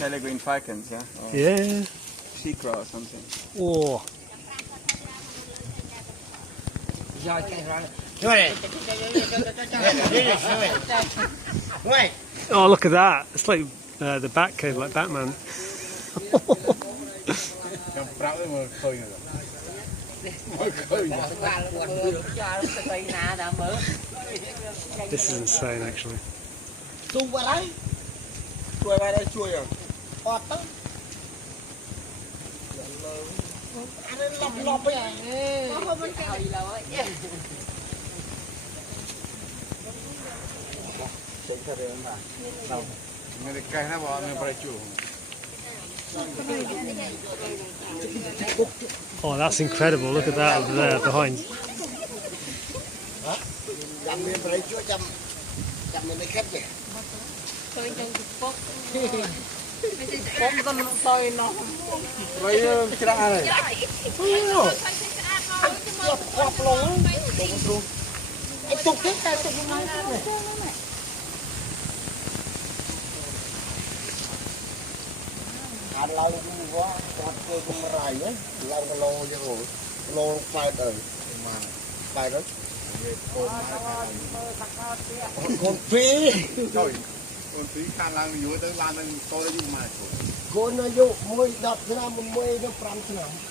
Telegreen falcons, yeah? Or Yeah. Shikra or something. Oh. Oh, look at that. It's like the Batcave, like Batman. This is insane, actually. Oh, that's incredible. Look at that over there behind.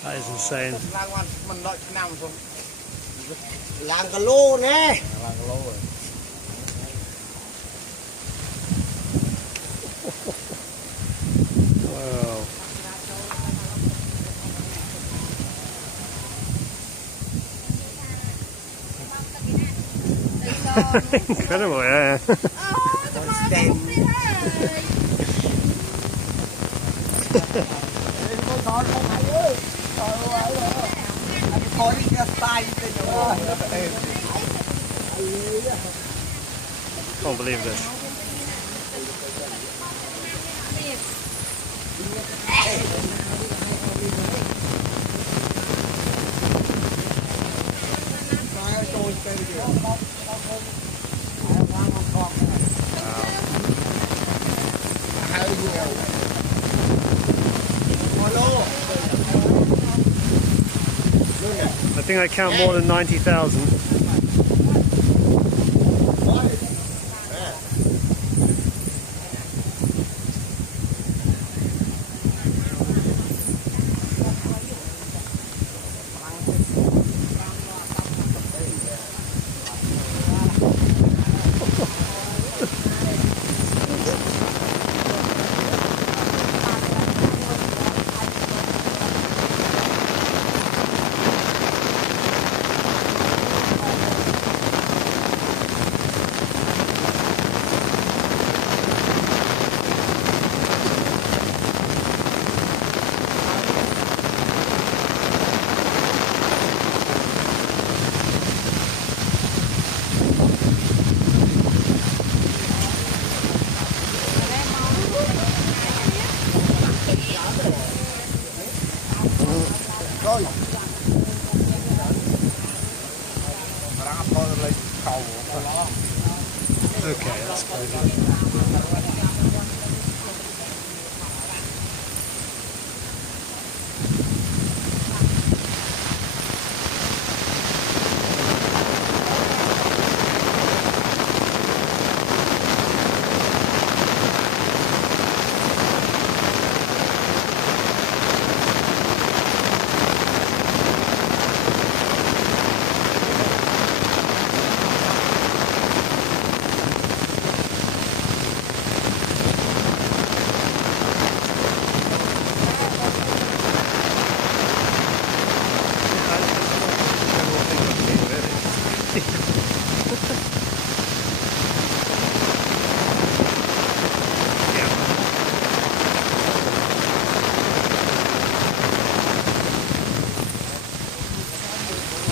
That is insane. Wow. Incredible, yeah. Can't believe this. I think I count more than 90,000. Okay, that's crazy.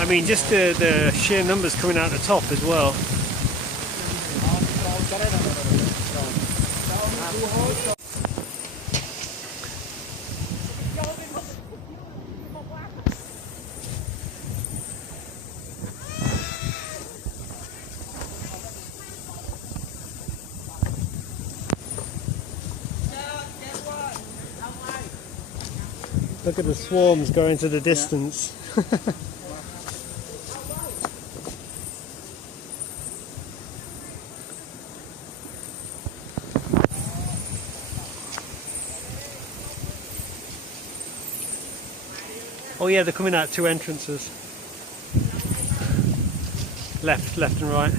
I mean, just the sheer numbers coming out the top as well. Look at the swarms going to the distance. Oh yeah, they're coming out 2 entrances. Left and right.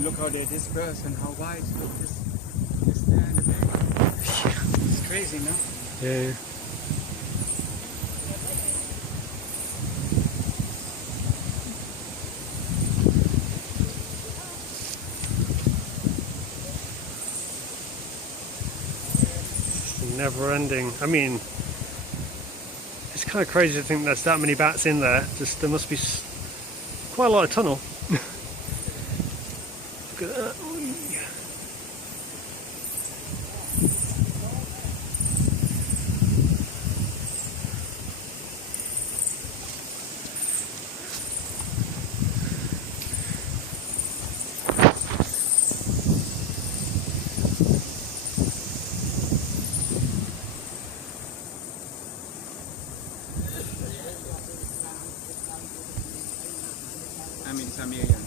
Look how they disperse and how wide. Look, this there in the back. It's crazy, no? Yeah. It's never ending. I mean, it's kind of crazy to think there's that many bats in there. Just there must be quite a lot of tunnel. Look at that. I mean, it's a million.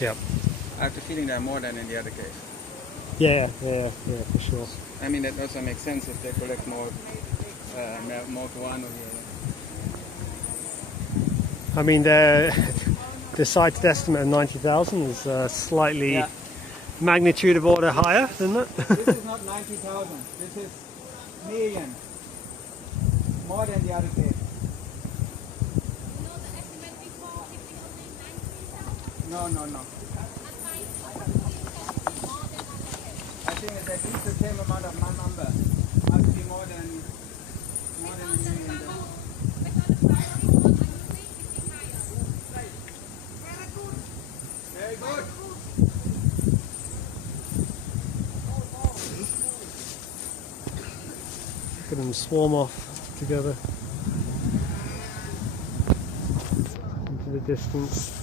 Yep. I have the feeling there are more than in the other case. Yeah, for sure. I mean, that also makes sense if they collect more to one or the other. I mean, the cited estimate of 90,000 is slightly magnitude of order higher than that. This is not 90,000. This is million. More than the other case. No. I think it's at least the same amount of my number. Must be more than a million. Very good. Look at them swarm off together into the distance.